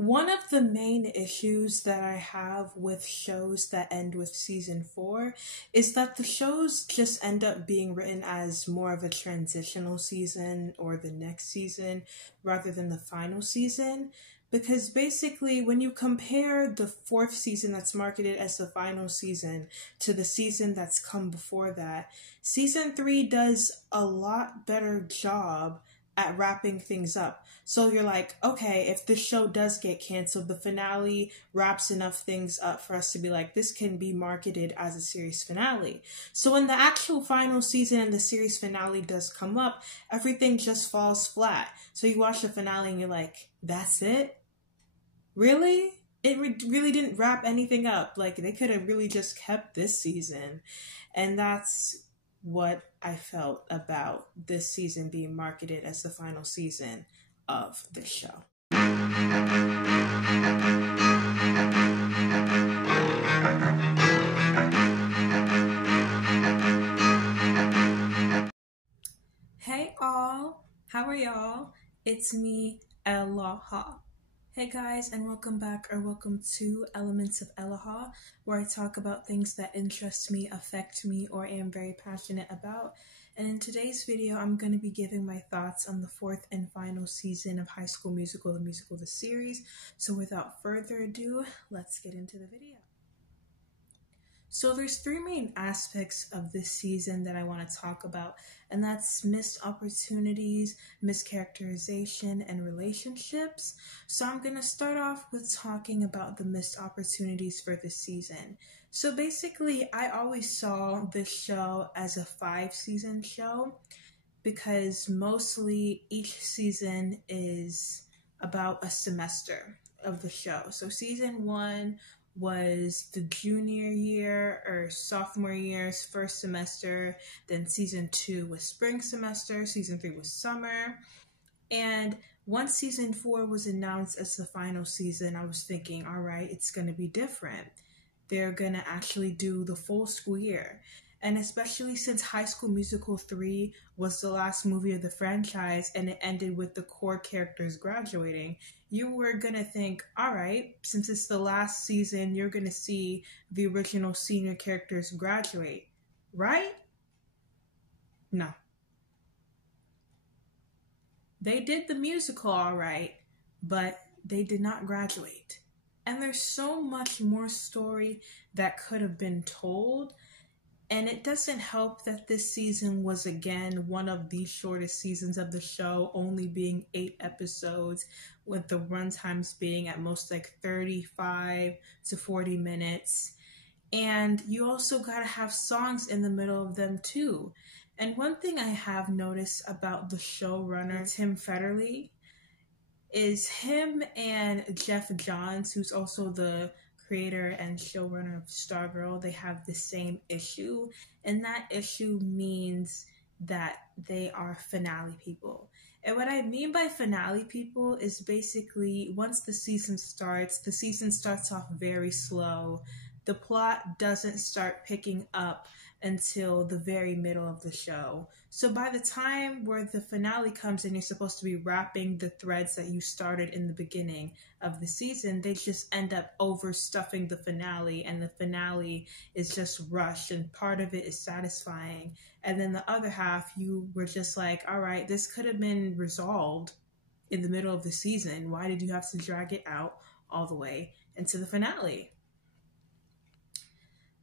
One of the main issues that I have with shows that end with season 4 is that the shows just end up being written as more of a transitional season or the next season rather than the final season. Because basically, when you compare the 4th season that's marketed as the final season to the season that's come before that, season 3 does a lot better job at wrapping things up. So you're like, okay, if this show does get canceled, the finale wraps enough things up for us to be like, this can be marketed as a series finale. So when the actual final season and the series finale does come up, everything just falls flat. So you watch the finale and you're like, that's it? Really? It really didn't wrap anything up. Like, they could have really just kept this season. And that's what I felt about this season being marketed as the final season of the show. Hey all, how are y'all? It's me, Aloha. Hey guys, and welcome back or welcome to Elements of Aloha, where I talk about things that interest me, affect me, or am very passionate about. And in today's video, I'm going to be giving my thoughts on the 4th and final season of High School Musical, the musical, the series. So without further ado, let's get into the video. So there's 3 main aspects of this season that I want to talk about, and that's missed opportunities, mischaracterization, and relationships. So I'm going to start off with talking about the missed opportunities for this season. So basically, I always saw this show as a 5-season show because mostly each season is about a semester of the show. So season 1 was the junior year or sophomore year's first semester. Then season 2 was spring semester. Season 3 was summer. And once season 4 was announced as the final season, I was thinking, all right, it's going to be different. They're going to actually do the full school year. And especially since High School Musical 3 was the last movie of the franchise and it ended with the core characters graduating, you were going to think, all right, since it's the last season, you're going to see the original senior characters graduate, right? No. They did the musical all right, but they did not graduate. And there's so much more story that could have been told. And it doesn't help that this season was again one of the shortest seasons of the show, only being 8 episodes, with the runtimes being at most like 35 to 40 minutes. And you also gotta have songs in the middle of them too. And one thing I have noticed about the showrunner, Tim Federle, is him and Jeff Johns, who's also the creator and showrunner of Stargirl, they have the same issue, and that issue means that they are finale people. And what I mean by finale people is basically once the season starts off very slow. The plot doesn't start picking up until the very middle of the show. So by the time where the finale comes and you're supposed to be wrapping the threads that you started in the beginning of the season, they just end up overstuffing the finale, and the finale is just rushed, and part of it is satisfying. And then the other half, you were just like, all right, this could have been resolved in the middle of the season. Why did you have to drag it out all the way into the finale?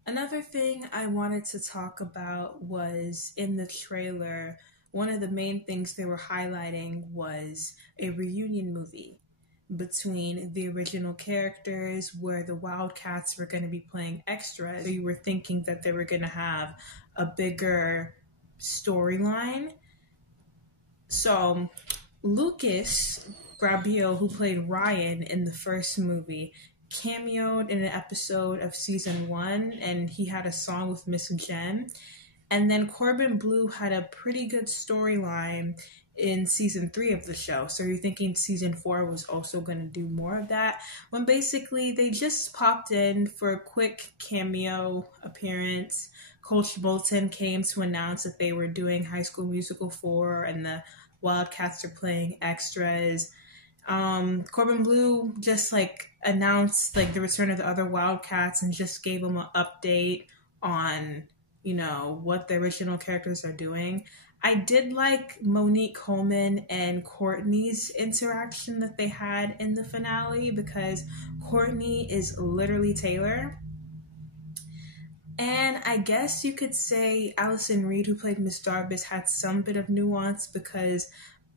Another thing I wanted to talk about was in the trailer, one of the main things they were highlighting was a reunion movie between the original characters where the Wildcats were going to be playing extras. So you were thinking that they were going to have a bigger storyline. So Lucas Grabeel, who played Ryan in the first movie, cameoed in an episode of season 1, and he had a song with Miss Jen. And then Corbin Bleu had a pretty good storyline in season 3 of the show. So you're thinking season 4 was also going to do more of that, when basically they just popped in for a quick cameo appearance. Coach Bolton came to announce that they were doing High School Musical 4 and the Wildcats are playing extras. Corbin Blue just like announced like the return of the other Wildcats and just gave them an update on, you know, what the original characters are doing. I did like Monique Coleman and Courtney's interaction that they had in the finale, because Courtney is literally Taylor. And I guess you could say Allison Reed, who played Miss Darbus, had some bit of nuance, because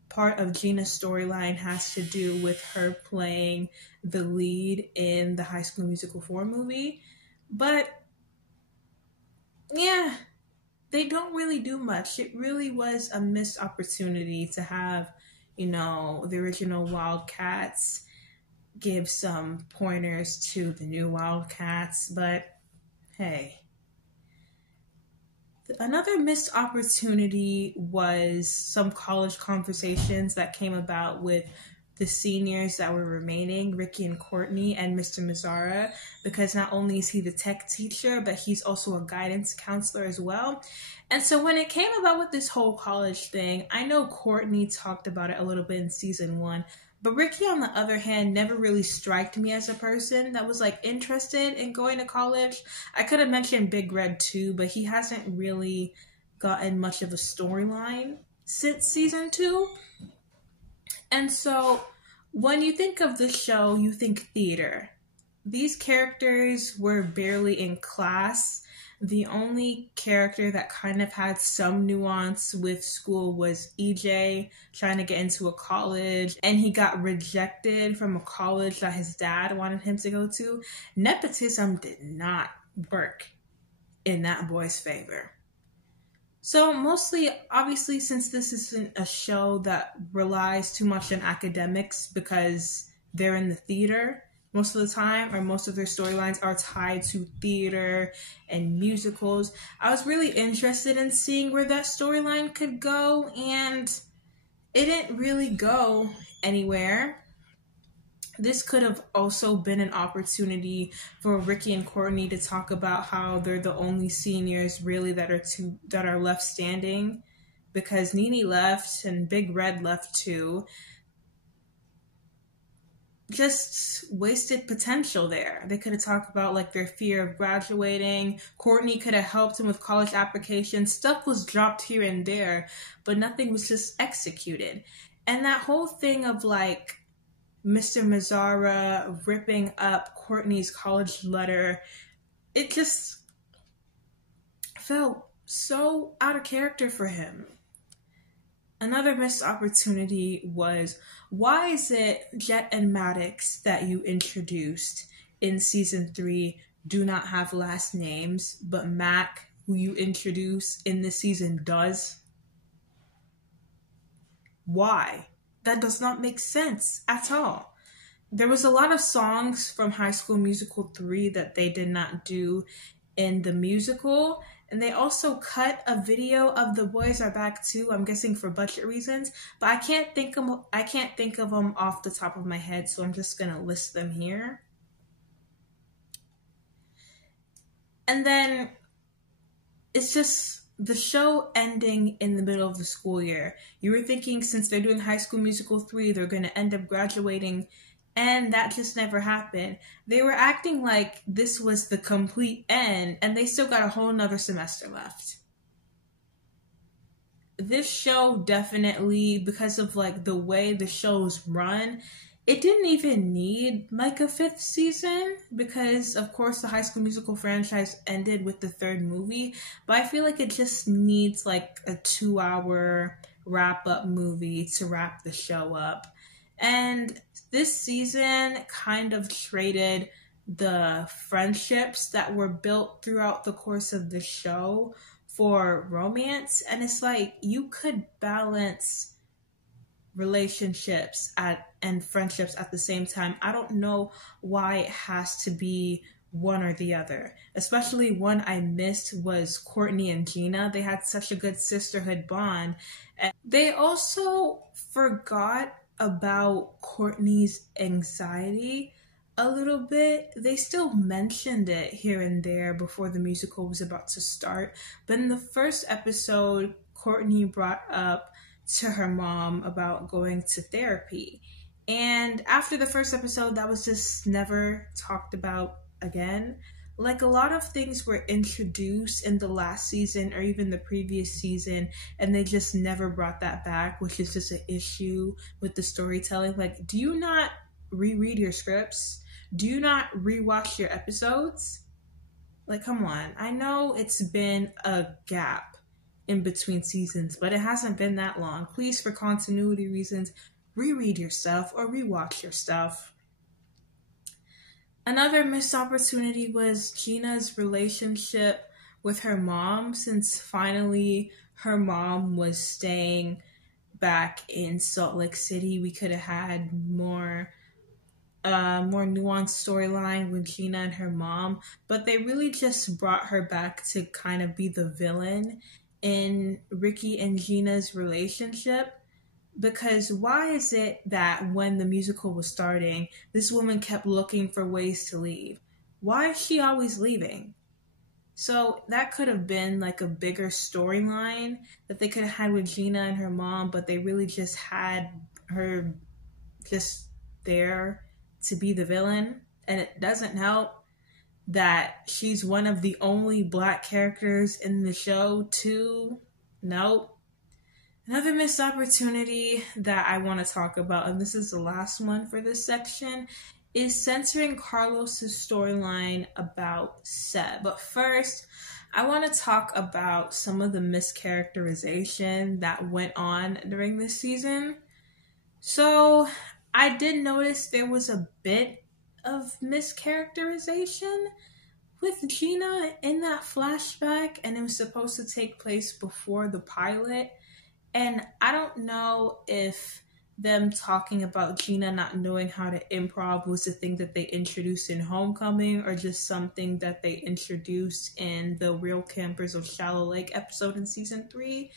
part of Gina's storyline has to do with her playing the lead in the High School Musical 4 movie. But yeah, they don't really do much. It really was a missed opportunity to have, you know, the original Wildcats give some pointers to the new Wildcats. But hey. Another missed opportunity was some college conversations that came about with the seniors that were remaining, Ricky and Courtney and Mr. Mazzara, because not only is he the tech teacher, but he's also a guidance counselor as well. And so when it came about with this whole college thing, I know Courtney talked about it a little bit in season 1, but Ricky, on the other hand, never really struck me as a person that was like interested in going to college. I could have mentioned Big Red too, but he hasn't really gotten much of a storyline since season 2. And so when you think of the show, you think theater. These characters were barely in class. The only character that kind of had some nuance with school was EJ, trying to get into a college, and he got rejected from a college that his dad wanted him to go to. Nepotism did not work in that boy's favor. So mostly, obviously, since this isn't a show that relies too much on academics because they're in the theater most of the time, or most of their storylines are tied to theater and musicals, I was really interested in seeing where that storyline could go, and it didn't really go anywhere. This could have also been an opportunity for Ricky and Courtney to talk about how they're the only seniors really that are left standing, because Nene left and Big Red left too. Just wasted potential there. They could have talked about like their fear of graduating. Courtney could have helped him with college applications. Stuff was dropped here and there, but nothing was just executed. And that whole thing of like Mr. Mazzara ripping up Courtney's college letter, it just felt so out of character for him. Another missed opportunity was, why is it Jet and Maddox that you introduced in season 3 do not have last names, but Mac, who you introduce in this season, does? Why? That does not make sense at all. There was a lot of songs from High School Musical 3 that they did not do in the musical. And they also cut a video of The Boys Are Back too, I'm guessing for budget reasons. But I can't think of them off the top of my head, so I'm just going to list them here. And then it's just the show ending in the middle of the school year. You were thinking since they're doing High School Musical 3, they're going to end up graduating, and that just never happened. They were acting like this was the complete end, and they still got a whole nother semester left. This show definitely, because of like the way the show's run, it didn't even need like a 5th season, because of course the High School Musical franchise ended with the 3rd movie, but I feel like it just needs like a 2-hour wrap-up movie to wrap the show up. And this season kind of traded the friendships that were built throughout the course of the show for romance. And it's like, you could balance relationships and friendships at the same time. I don't know why it has to be one or the other. Especially one I missed was Courtney and Gina. They had such a good sisterhood bond. And they also forgot about Courtney's anxiety a little bit. They still mentioned it here and there before the musical was about to start. But in the first episode, Courtney brought up to her mom about going to therapy. And after the first episode, that was just never talked about again. Like, a lot of things were introduced in the last season or even the previous season, and they just never brought that back, which is just an issue with the storytelling. Like, do you not reread your scripts? Do you not rewatch your episodes? Like, come on. I know it's been a gap in between seasons, but it hasn't been that long. Please, for continuity reasons, reread your stuff or rewatch your stuff. Another missed opportunity was Gina's relationship with her mom, since finally her mom was staying back in Salt Lake City. We could have had more nuanced storyline with Gina and her mom, but they really just brought her back to kind of be the villain in Ricky and Gina's relationship. Because why is it that when the musical was starting, this woman kept looking for ways to leave? Why is she always leaving? So that could have been like a bigger storyline that they could have had with Gina and her mom, but they really just had her just there to be the villain. And it doesn't help that she's one of the only Black characters in the show too. Nope. Another missed opportunity that I want to talk about, and this is the last one for this section, is censoring Carlos's storyline about Seb. But first, I want to talk about some of the mischaracterization that went on during this season. So, I did notice there was a bit of mischaracterization with Gina in that flashback, and it was supposed to take place before the pilot. And I don't know if them talking about Gina not knowing how to improv was the thing that they introduced in Homecoming, or just something that they introduced in the Real Campers of Shallow Lake episode in season 3.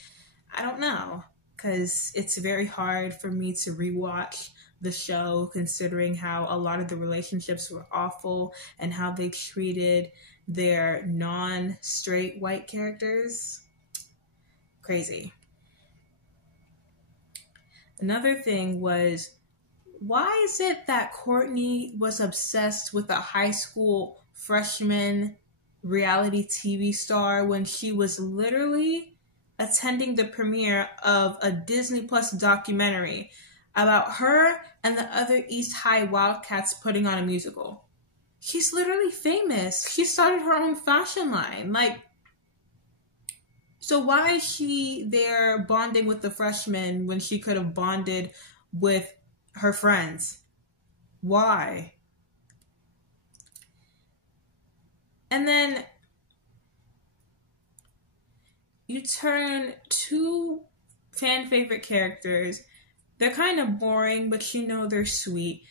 I don't know, because it's very hard for me to rewatch the show considering how a lot of the relationships were awful and how they treated their non-straight white characters. Crazy. Another thing was, why is it that Courtney was obsessed with a high school freshman reality TV star when she was literally attending the premiere of a Disney Plus documentary about her and the other East High Wildcats putting on a musical? She's literally famous. She started her own fashion line. Like, so why is she there bonding with the freshmen when she could have bonded with her friends? Why? And then you turn two fan favorite characters. They're kind of boring, but you know they're sweet.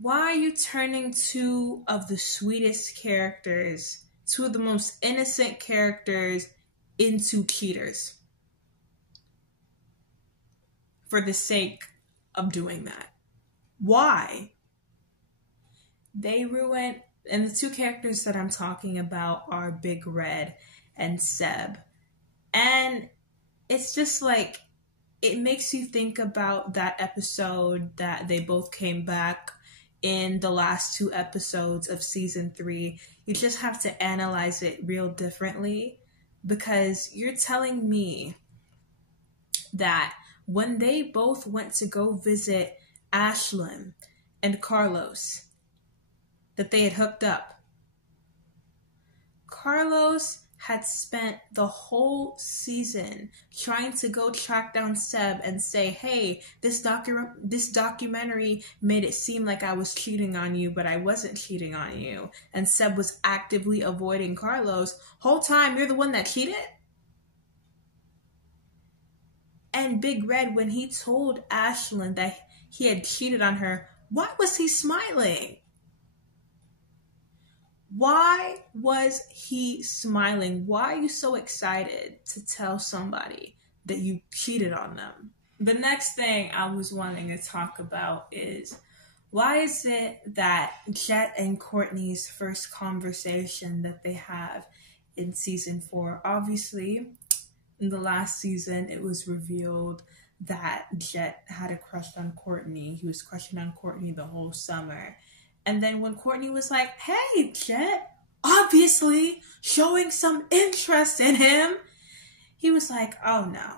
Why are you turning two of the sweetest characters, two of the most innocent characters, into cheaters for the sake of doing that? Why? They ruined, and the two characters that I'm talking about are Big Red and Seb. And it's just like, it makes you think about that episode that they both came back in the last 2 episodes of season 3. You just have to analyze it real differently. Because you're telling me that when they both went to go visit Ashlyn and Carlos, that they had hooked up. Carlos had spent the whole season trying to go track down Seb and say, hey, this documentary made it seem like I was cheating on you, but I wasn't cheating on you. And Seb was actively avoiding Carlos. Whole time, you're the one that cheated? And Big Red, when he told Ashlyn that he had cheated on her, why was he smiling? Why was he smiling? Why are you so excited to tell somebody that you cheated on them? The next thing I was wanting to talk about is, why is it that Jet and Courtney's first conversation that they have in season 4, obviously in the last season it was revealed that Jet had a crush on Courtney. He was crushing on Courtney the whole summer. And then when Courtney was like, hey, Jet, obviously showing some interest in him, he was like, oh no,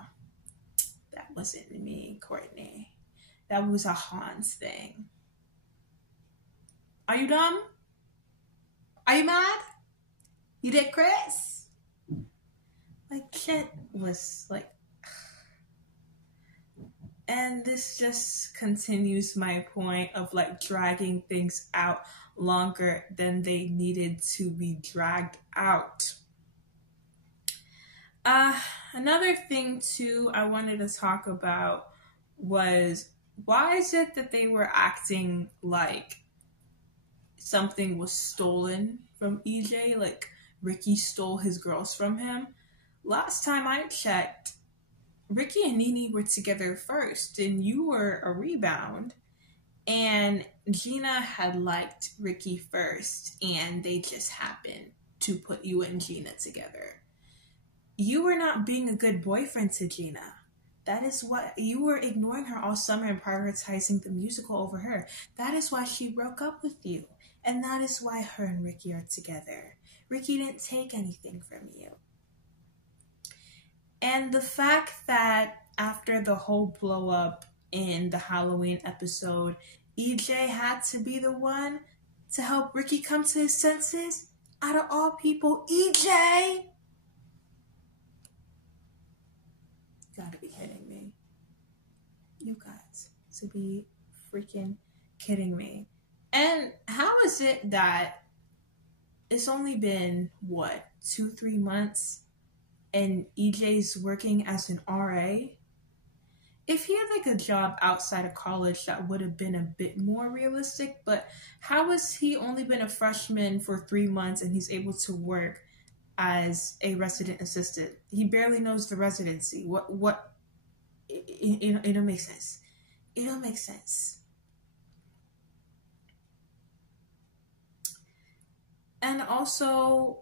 that wasn't me, Courtney. That was a Hans thing. Are you dumb? Are you mad? You did, Chris? Like, Jet was like, and this just continues my point of like dragging things out longer than they needed to be dragged out. Another thing too I wanted to talk about was, why is it that they were acting like something was stolen from EJ? Like Ricky stole his girls from him? Last time I checked, Ricky and Nene were together first, and you were a rebound. And Gina had liked Ricky first, and they just happened to put you and Gina together. You were not being a good boyfriend to Gina. That is what you were, ignoring her all summer and prioritizing the musical over her. That is why she broke up with you. And that is why her and Ricky are together. Ricky didn't take anything from you. And the fact that after the whole blow up in the Halloween episode, EJ had to be the one to help Ricky come to his senses, out of all people, EJ! You gotta be kidding me. You got to be freaking kidding me. And how is it that it's only been, what, 2-3 months and EJ's working as an RA? If he had like a job outside of college, that would have been a bit more realistic, but how has he only been a freshman for 3 months and he's able to work as a resident assistant? He barely knows the residency. It don't make sense. It don't make sense. And also,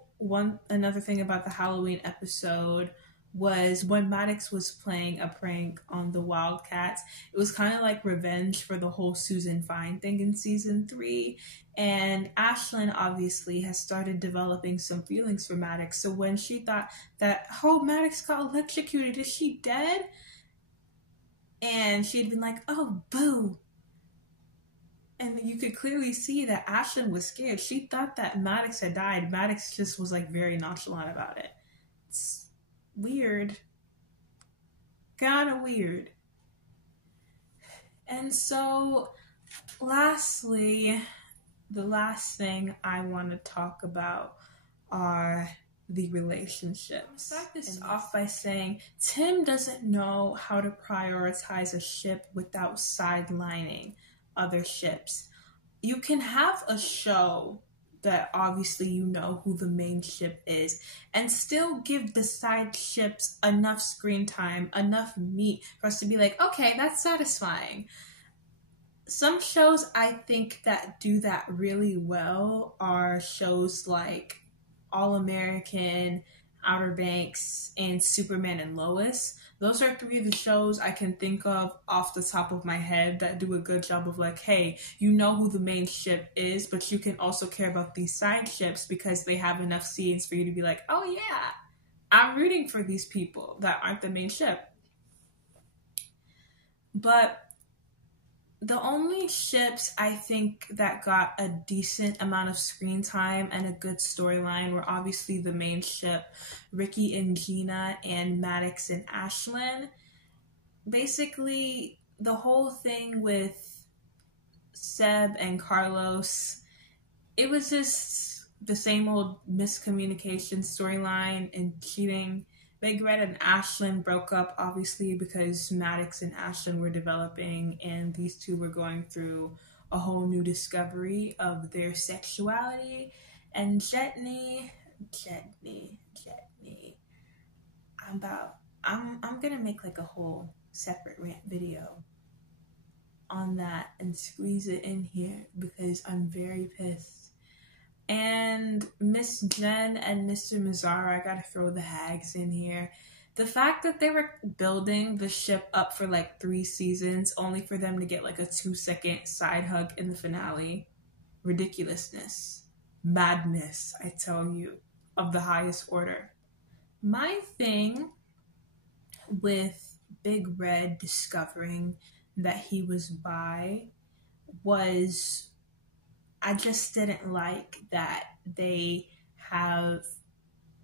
another thing about the Halloween episode was when Maddox was playing a prank on the Wildcats. It was kind of like revenge for the whole Susan Fine thing in season 3. And Ashlyn obviously has started developing some feelings for Maddox. So when she thought that, oh, Maddox got electrocuted, is she dead? And she'd been like, oh, boo. And you could clearly see that Ashlyn was scared. She thought that Maddox had died. Maddox just was like very nonchalant about it. It's weird. Kind of weird. And so, lastly, the last thing I want to talk about are the relationships. I'll start this off by saying Tim doesn't know how to prioritize a ship without sidelining other ships. You can have a show that obviously you know who the main ship is and still give the side ships enough screen time, enough meat for us to be like, okay, that's satisfying. Some shows I think that do that really well are shows like All American, Outer Banks, and Superman and Lois. Those are 3 of the shows I can think of off the top of my head that do a good job of like, hey, you know who the main ship is, but you can also care about these side ships because they have enough scenes for you to be like, oh yeah, I'm rooting for these people that aren't the main ship. But the only ships I think that got a decent amount of screen time and a good storyline were obviously the main ship, Ricky and Gina, and Maddox and Ashlyn. Basically, the whole thing with Seb and Carlos, it was just the same old miscommunication storyline and cheating. Big Red and Ashlyn broke up, obviously, because Maddox and Ashlyn were developing, and these two were going through a whole new discovery of their sexuality. And Jetney, I'm gonna make like a whole separate rant video on that and squeeze it in here because I'm very pissed. And Miss Jen and Mr. Mazzara, I gotta throw the hags in here. The fact that they were building the ship up for like 3 seasons only for them to get like a 2-second side hug in the finale. Ridiculousness. Madness, I tell you, of the highest order. My thing with Big Red discovering that he was bi was I just didn't like that they have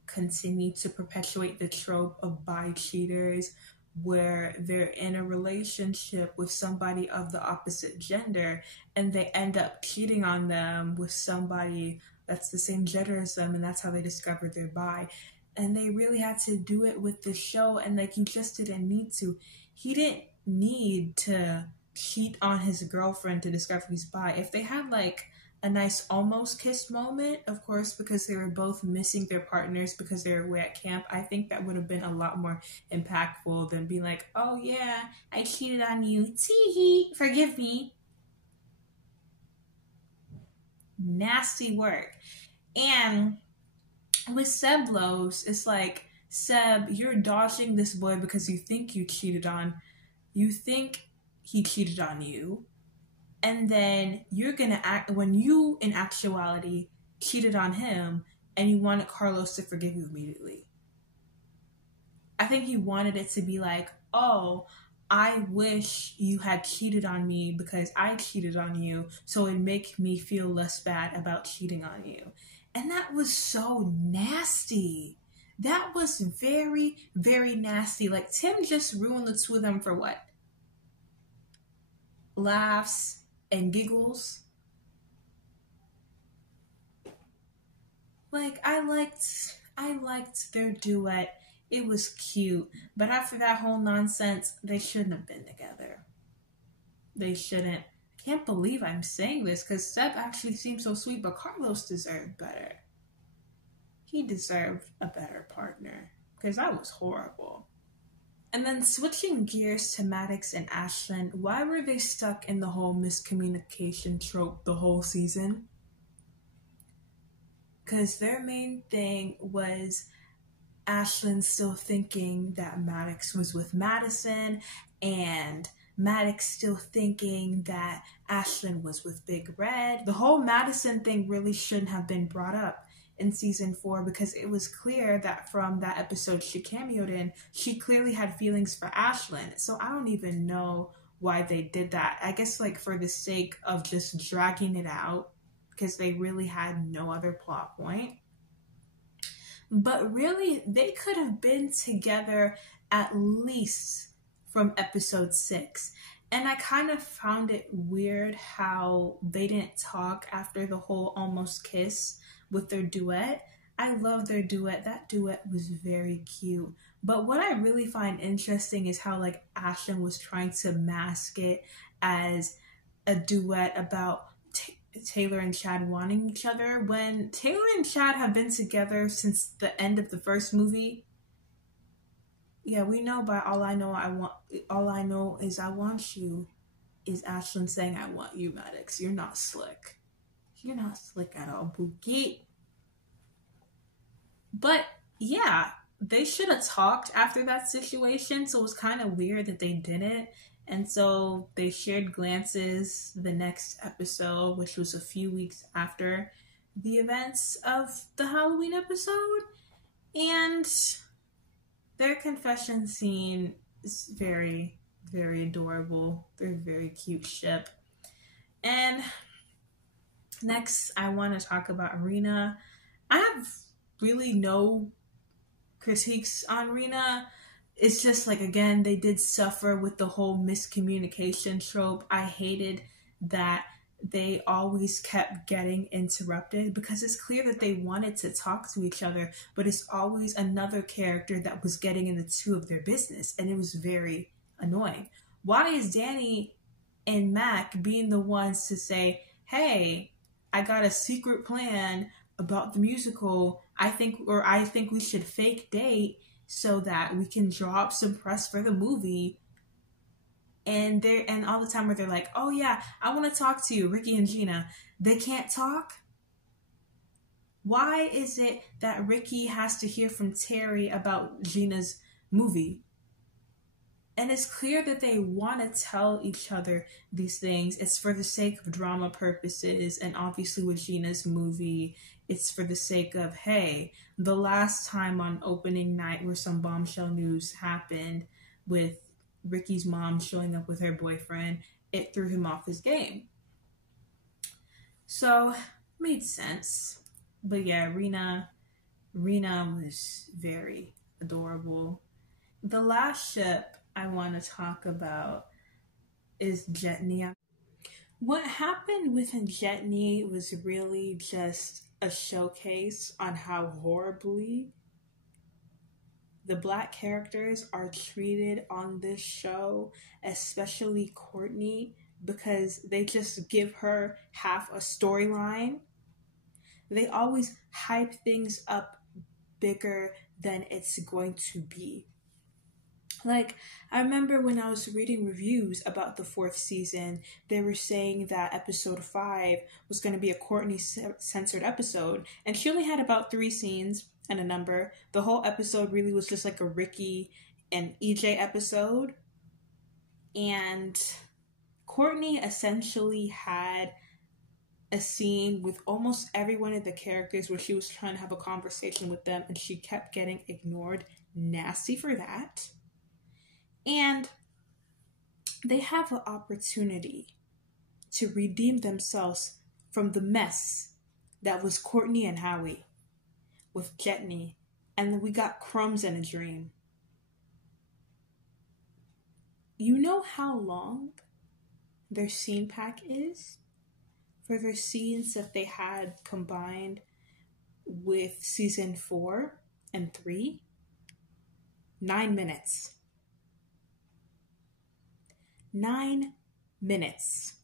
continued to perpetuate the trope of bi cheaters where they're in a relationship with somebody of the opposite gender and they end up cheating on them with somebody that's the same gender as them, and that's how they discovered they're bi. And they really had to do it with the show, and like you just didn't need to. He didn't need to cheat on his girlfriend to discover he's bi. If they had like a nice almost kiss moment, of course, because they were both missing their partners because they were away at camp, I think that would have been a lot more impactful than being like, oh yeah, I cheated on you, tee-hee, forgive me. Nasty work. And with Seb Lowe's, it's like, Seb, you're dodging this boy because you think he cheated on you. And then you're gonna act when you, in actuality, cheated on him and you wanted Carlos to forgive you immediately. I think you wanted it to be like, oh, I wish you had cheated on me because I cheated on you, so it'd make me feel less bad about cheating on you. And that was so nasty. That was very, very nasty. Like, Tim just ruined the two of them for what? Laughs and giggles. Like, I liked their duet. It was cute. But after that whole nonsense, they shouldn't have been together. They shouldn't. I can't believe I'm saying this because Seb actually seemed so sweet, but Carlos deserved better. He deserved a better partner because that was horrible. And then switching gears to Maddox and Ashlyn, why were they stuck in the whole miscommunication trope the whole season? Because their main thing was Ashlyn still thinking that Maddox was with Madison, and Maddox still thinking that Ashlyn was with Big Red. The whole Madison thing really shouldn't have been brought up in season 4 because it was clear that from that episode she cameoed in, she clearly had feelings for Ashlyn. So I don't even know why they did that. I guess like for the sake of just dragging it out because they really had no other plot point. But really, they could have been together at least from episode 6. And I kind of found it weird how they didn't talk after the whole almost kiss with their duet. I love their duet. That duet was very cute. But what I really find interesting is how like Ashlyn was trying to mask it as a duet about Taylor and Chad wanting each other when Taylor and Chad have been together since the end of the first movie. Yeah, we know, but all I know is I want you is Ashlyn saying I want you, Maddox. You're not slick. You're not slick at all, Bookie. But yeah, they should have talked after that situation, so it was kind of weird that they didn't. And so they shared glances the next episode, which was a few weeks after the events of the Halloween episode. And their confession scene is very, very adorable. They're a very cute ship. And next, I want to talk about Rena. I have really no critiques on Rena. It's just like, again, they did suffer with the whole miscommunication trope. I hated that they always kept getting interrupted because it's clear that they wanted to talk to each other, but it's always another character that was getting in the two of their business, and it was very annoying. Why is Danny and Mac being the ones to say, hey, I got a secret plan about the musical. I think we should fake date so that we can draw up some press for the movie. And all the time where they're like, oh yeah, I want to talk to you, Ricky and Gina. They can't talk? Why is it that Ricky has to hear from Terry about Gina's movie. And it's clear that they want to tell each other these things. It's for the sake of drama purposes. And obviously with Gina's movie, it's for the sake of, hey, the last time on opening night where some bombshell news happened with Ricky's mom showing up with her boyfriend, it threw him off his game. So, made sense. But yeah, Rena was very adorable. The last ship I want to talk about is Jetney. What happened with Jetney was really just a showcase on how horribly the Black characters are treated on this show, especially Courtney, because they just give her half a storyline. They always hype things up bigger than it's going to be. Like, I remember when I was reading reviews about the fourth season, they were saying that episode 5 was going to be a Courtney censored episode, and she only had about 3 scenes and a number. The whole episode really was just like a Ricky and EJ episode, and Courtney essentially had a scene with almost every one of the characters where she was trying to have a conversation with them, and she kept getting ignored. Nasty for that. And they have an opportunity to redeem themselves from the mess that was Courtney and Howie with Jetney. And then we got crumbs and a dream. You know how long their scene pack is for their scenes that they had combined with season 4 and 3? 9 minutes. 9 minutes.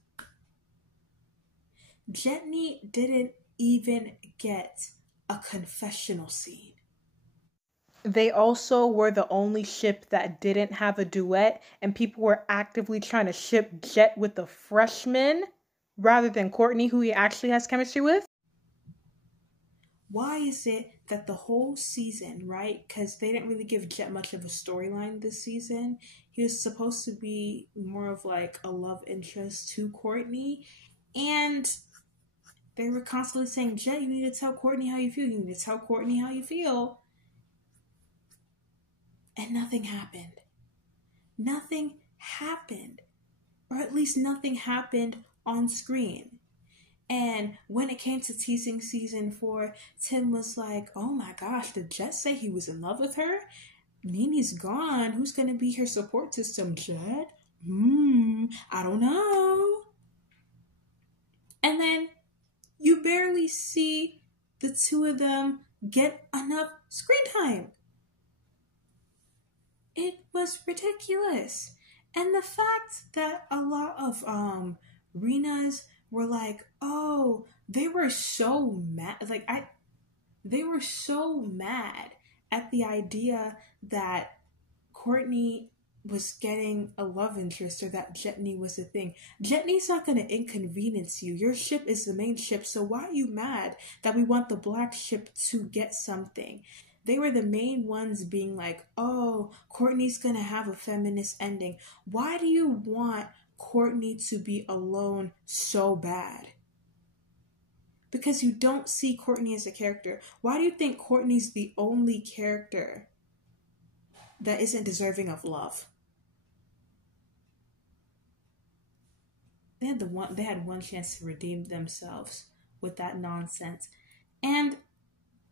Jetney didn't even get a confessional scene. They also were the only ship that didn't have a duet, and people were actively trying to ship Jet with the freshman rather than Courtney, who he actually has chemistry with. Why is it that the whole season, right? Because they didn't really give Jet much of a storyline this season. He was supposed to be more of like a love interest to Courtney. And they were constantly saying, Jet, you need to tell Courtney how you feel. You need to tell Courtney how you feel. And nothing happened. Nothing happened. Or at least nothing happened on screen. And when it came to teasing season 4, Tim was like, oh my gosh, did Jet say he was in love with her? Nini's gone. Who's going to be her support system, Jet? I don't know. And then you barely see the two of them get enough screen time. It was ridiculous. And the fact that a lot of Rena's were like, oh, they were so mad. They were so mad at the idea that Courtney was getting a love interest or that Jetney was a thing. Jetney's not going to inconvenience you. Your ship is the main ship, so why are you mad that we want the Black ship to get something? They were the main ones being like, oh, Courtney's going to have a feminist ending. Why do you want Courtney to be alone so bad? Because you don't see Courtney as a character. Why do you think Courtney's the only character that isn't deserving of love? They had one chance to redeem themselves with that nonsense. And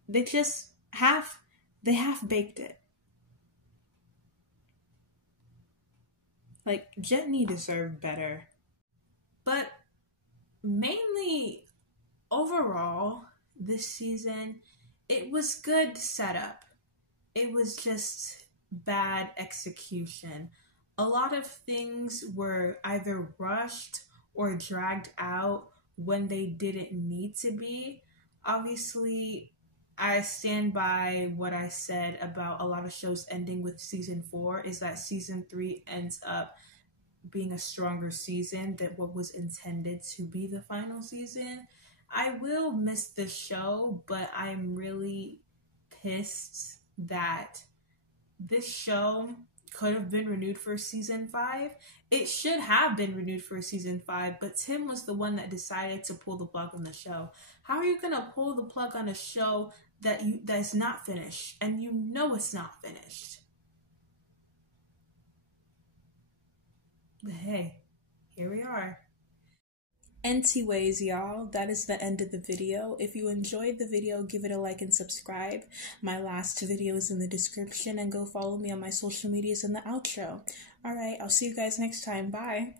they just half baked it. Like, Jetney deserved better. But mainly, overall, this season, it was good setup. It was just bad execution. A lot of things were either rushed or dragged out when they didn't need to be. Obviously, I stand by what I said about a lot of shows ending with season 4, is that season 3 ends up being a stronger season than what was intended to be the final season. I will miss the show, but I'm really pissed that this show could have been renewed for season 5. It should have been renewed for season 5, but Tim was the one that decided to pull the plug on the show. How are you gonna pull the plug on a show that's not finished, and you know it's not finished? But hey, here we are. Anyways, y'all, that is the end of the video. If you enjoyed the video, give it a like and subscribe. My last video is in the description, and go follow me on my social medias in the outro. Alright, I'll see you guys next time. Bye.